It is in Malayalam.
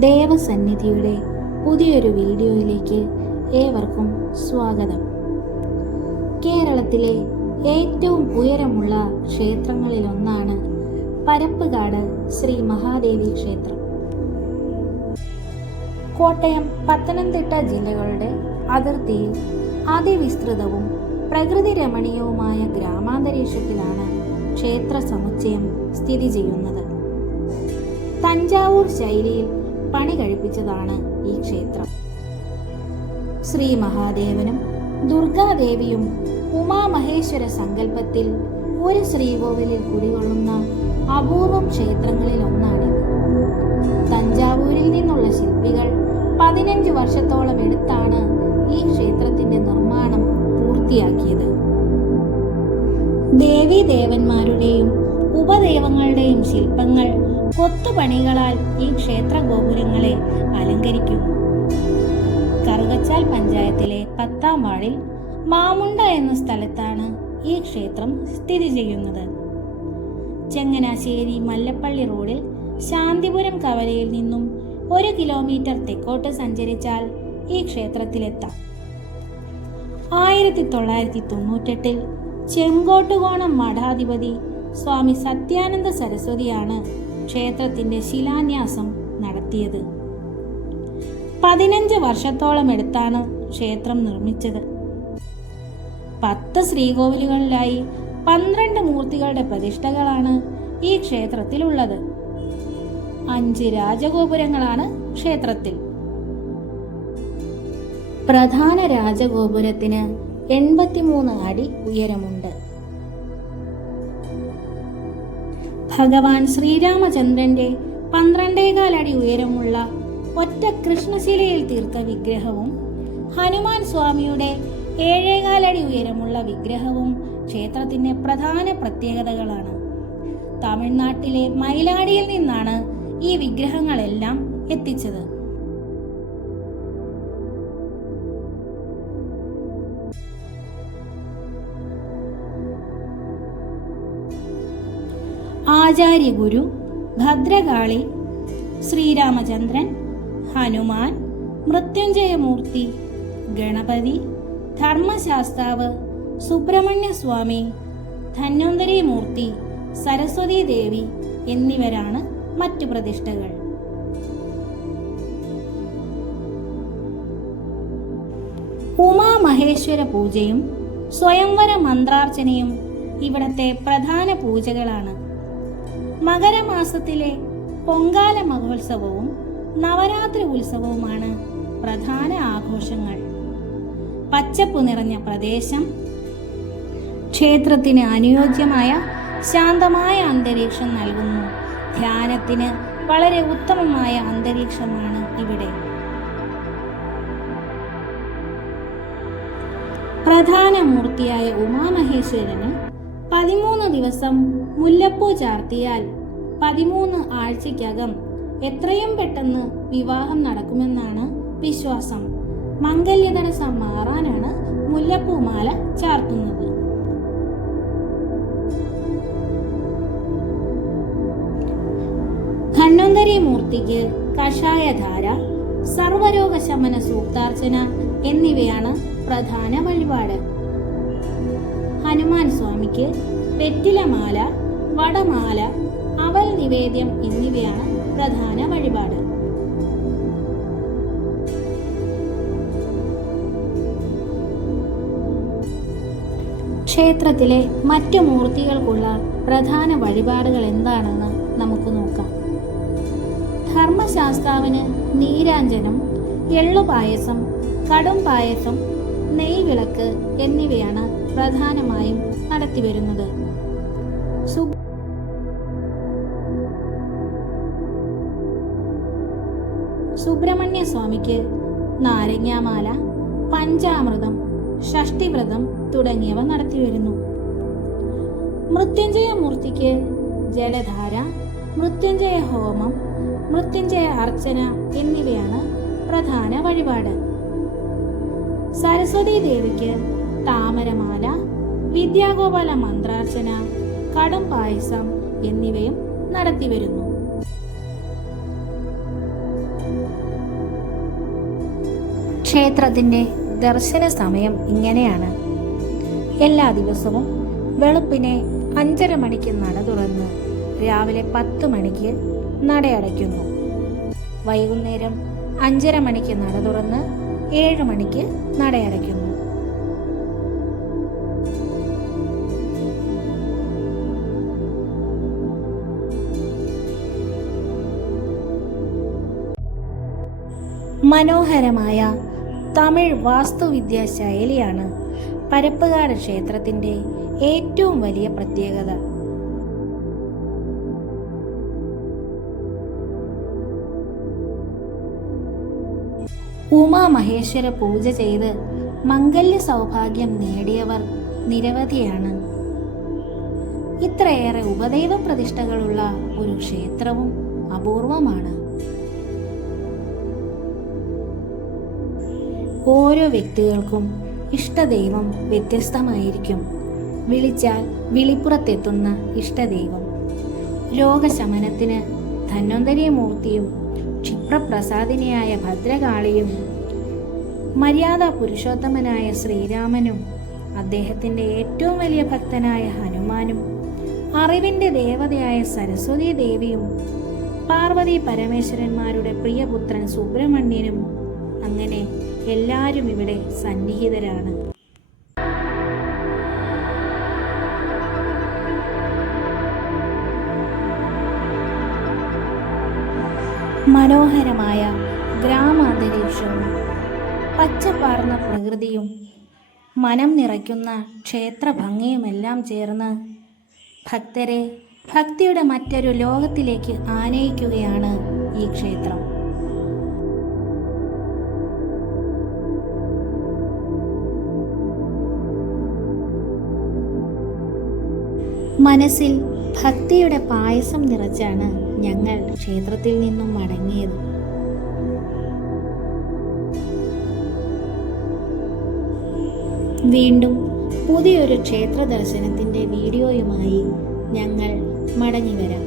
ദേവസന്നിധിയുടെ പുതിയൊരു വീഡിയോയിലേക്ക് ഏവർക്കും സ്വാഗതം. കേരളത്തിലെ ഏറ്റവും ഉയരമുള്ള ക്ഷേത്രങ്ങളിലൊന്നാണ് പരപ്പുകാട് ശ്രീ മഹാദേവി ക്ഷേത്രം. കോട്ടയം, പത്തനംതിട്ട ജില്ലകളുടെ അതിർത്തിയിൽ അതിവിസ്തൃതവും പ്രകൃതി രമണീയവുമായ ഗ്രാമാന്തരീക്ഷത്തിലാണ് ക്ഷേത്ര സമുച്ചയം സ്ഥിതി ചെയ്യുന്നത്. തഞ്ചാവൂർ ശൈലിയിൽ പണി കഴിപ്പിച്ചതാണ് ഈ ക്ഷേത്രം. ശ്രീ മഹാദേവനും ദുർഗാദേവിയും ഉമാമഹേശ്വര സങ്കല്പത്തിൽ ഒരു ശ്രീകോവിലിൽ കുടികൊള്ളുന്ന അപൂർവം ക്ഷേത്രങ്ങളിൽ ഒന്നാണിത്. തഞ്ചാവൂരിൽ നിന്നുള്ള ശില്പികൾ 15 വർഷത്തോളം എടുത്താണ് ഈ ക്ഷേത്രത്തിന്റെ നിർമ്മാണം പൂർത്തിയാക്കിയത്. ദേവീദേവന്മാരുടെയും ഉപദൈവങ്ങളുടെയും ശില്പങ്ങൾ കൊത്തുപണികളാൽ ഈ ക്ഷേത്ര ഗോപുരങ്ങളെ അലങ്കരിക്കുന്നു. കറുകച്ചാൽ പഞ്ചായത്തിലെ 10ാം വാർഡിൽ മാമുണ്ട എന്ന സ്ഥലത്താണ് ഈ ക്ഷേത്രം സ്ഥിതി ചെയ്യുന്നത്. ചങ്ങനാശ്ശേരി മല്ലപ്പള്ളി റോഡിൽ ശാന്തിപുരം കവലയിൽ നിന്നും 1 കിലോമീറ്റർ തെക്കോട്ട് സഞ്ചരിച്ചാൽ ഈ ക്ഷേത്രത്തിലെത്താം. 1998 ചെങ്കോട്ടുകോണം മഠാധിപതി സ്വാമി സത്യാനന്ദ സരസ്വതിയാണ് ക്ഷേത്രത്തിന്റെ ശിലാന്യാസം നടത്തിയത്. 15 വർഷത്തോളം എടുത്താണ് ക്ഷേത്രം നിർമ്മിച്ചത്. 10 ശ്രീകോവിലുകളിലായി 12 മൂർത്തികളുടെ പ്രതിഷ്ഠകളാണ് ഈ ക്ഷേത്രത്തിലുള്ളത്. 5 രാജഗോപുരങ്ങളാണ് ക്ഷേത്രത്തിൽ. പ്രധാന രാജഗോപുരത്തിന് 83 അടി ഉയരമുണ്ട്. ഭഗവാൻ ശ്രീരാമചന്ദ്രന്റെ 12.25 അടി ഉയരമുള്ള ഒറ്റ കൃഷ്ണശിലയിൽ തീർത്ത വിഗ്രഹവും ഹനുമാൻ സ്വാമിയുടെ 7.25 അടി ഉയരമുള്ള വിഗ്രഹവും ക്ഷേത്രത്തിന്റെ പ്രധാന പ്രത്യേകതകളാണ്. തമിഴ്നാട്ടിലെ മയിലാടിയിൽ നിന്നാണ് ഈ വിഗ്രഹങ്ങളെല്ലാം എത്തിച്ചത്. ആചാര്യഗുരു, ഭദ്രകാളി, ശ്രീരാമചന്ദ്രൻ, ഹനുമാൻ, മൃത്യുഞ്ജയമൂർത്തി, ഗണപതി, ധർമ്മശാസ്താവ്, സുബ്രഹ്മണ്യസ്വാമി, ധന്വന്തരി മൂർത്തി, സരസ്വതി ദേവി എന്നിവരാണ് മറ്റു പ്രതിഷ്ഠകൾ. ഉമാമഹേശ്വര പൂജയും സ്വയംവര മന്ത്രാർച്ചനയും ഇവിടത്തെ പ്രധാന പൂജകളാണ്. മകരമാസത്തിലെ പൊങ്കാല മഹോത്സവവും നവരാത്രി ഉത്സവവുമാണ് പ്രധാന ആഘോഷങ്ങൾ. പച്ചപ്പു നിറഞ്ഞ പ്രദേശം, ക്ഷേത്രത്തിന് അനുയോജ്യമായ ശാന്തമായ അന്തരീക്ഷം നൽകുന്നു. ധ്യാനത്തിന് വളരെ ഉത്തമമായ അന്തരീക്ഷമാണ് ഇവിടെ. പ്രധാന മൂർത്തിയായ ഉമാമഹേശ്വരന് 13 ദിവസം മുല്ലപ്പൂ ചാർത്തിയാൽ 13 ആഴ്ചയ്ക്കകം എത്രയും പെട്ടെന്ന് വിവാഹം നടക്കുമെന്നാണ് വിശ്വാസം. മംഗല്യതടസ്സം മാറാനാണ് മുല്ലപ്പൂമാല ചാർത്തുന്നത്. ധന്വന്തരി മൂർത്തിക്ക് കഷായധാര, സർവരോഗശമന സൂക്താർച്ചന എന്നിവയാണ് പ്രധാന വഴിപാട്. ഹനുമാൻ സ്വാമിക്ക് വെറ്റിലമാല, വടമാല, അവൽ നിവേദ്യം എന്നിവയാണ് പ്രധാന വഴിപാട്. ക്ഷേത്രത്തിലെ മറ്റു മൂർത്തികൾക്കുള്ള പ്രധാന വഴിപാടുകൾ എന്താണെന്ന് നമുക്ക് നോക്കാം. ധർമ്മശാസ്താവിന് നീരാഞ്ജനം, എള്ളുപായസം, കടും പായസം, നെയ്വിളക്ക് എന്നിവയാണ് പ്രധാനമായും നടത്തിവരുന്നത്. സുബ്രഹ്മണ്യ സ്വാമിക്ക് നാരങ്ങാമാല, പഞ്ചാമൃതം, ഷഷ്ടിവ്രതം തുടങ്ങിയവ നടത്തിവരുന്നു. മൃത്യുഞ്ജയ മൂർത്തിക്ക് ജലധാര, മൃത്യുഞ്ജയ ഹോമം, മൃത്യുഞ്ജയ അർച്ചന എന്നിവയാണ് പ്രധാന വഴിപാട്. സരസ്വതി ദേവിക്ക് താമരമാല, വിദ്യാഗോപാല മന്ത്രാർച്ചന, കടും പായസം എന്നിവയും നടത്തിവരുന്നു. ക്ഷേത്രത്തിൻ്റെ ദർശന സമയം ഇങ്ങനെയാണ്. എല്ലാ ദിവസവും വെളുപ്പിനെ 5:30 മണിക്ക് നട തുറന്ന് രാവിലെ 10 മണിക്ക് നടയടയ്ക്കുന്നു. വൈകുന്നേരം 5:30 മണിക്ക് നട തുറന്ന് 7 മണിക്ക് നടയടയ്ക്കുന്നു. മനോഹരമായ തമിഴ് വാസ്തുവിദ്യാ ശൈലിയാണ് പരപ്പുകാട് ക്ഷേത്രത്തിൻ്റെ ഏറ്റവും വലിയ പ്രത്യേകത. ഉമാമഹേശ്വര പൂജ ചെയ്ത് മംഗല്യ സൗഭാഗ്യം നേടിയവർ നിരവധിയാണ്. ഇത്രയേറെ ഉപദൈവ പ്രതിഷ്ഠകളുള്ള ഒരു ക്ഷേത്രവും അപൂർവമാണ്. ഓരോ വ്യക്തികൾക്കും ഇഷ്ടദൈവം വ്യത്യസ്തമായിരിക്കും. വിളിച്ചാൽ വിളിപ്പുറത്തെത്തുന്ന ഇഷ്ടദൈവം രോഗശമനത്തിന് ധന്വന്തരി മൂർത്തിയും ക്ഷിപ്രപ്രസാദിനിയായ ഭദ്രകാളിയും മര്യാദ പുരുഷോത്തമനായ ശ്രീരാമനും അദ്ദേഹത്തിൻ്റെ ഏറ്റവും വലിയ ഭക്തനായ ഹനുമാനും അറിവിൻ്റെ ദേവതയായ സരസ്വതി ദേവിയും പാർവതി പരമേശ്വരന്മാരുടെ പ്രിയപുത്രൻ സുബ്രഹ്മണ്യനും അങ്ങനെ എല്ലാവരും ഇവിടെ സന്നിഹിതരാണ്. മനോഹരമായ ഗ്രാമാന്തരീക്ഷവും പച്ചപ്പാർന്ന പ്രകൃതിയും മനം നിറയ്ക്കുന്ന ക്ഷേത്ര ഭംഗിയുമെല്ലാം ചേർന്ന് ഭക്തരെ ഭക്തിയുടെ മറ്റൊരു ലോകത്തിലേക്ക് ആനയിക്കുകയാണ് ഈ ക്ഷേത്രം. മനസ്സിൽ ഭക്തിയുടെ പായസം നിറച്ചാണ് ഞങ്ങൾ ക്ഷേത്രത്തിൽ നിന്നും മടങ്ങിയത്. വീണ്ടും പുതിയൊരു ക്ഷേത്ര ദർശനത്തിൻ്റെ വീഡിയോയുമായി ഞങ്ങൾ മടങ്ങി വരാം.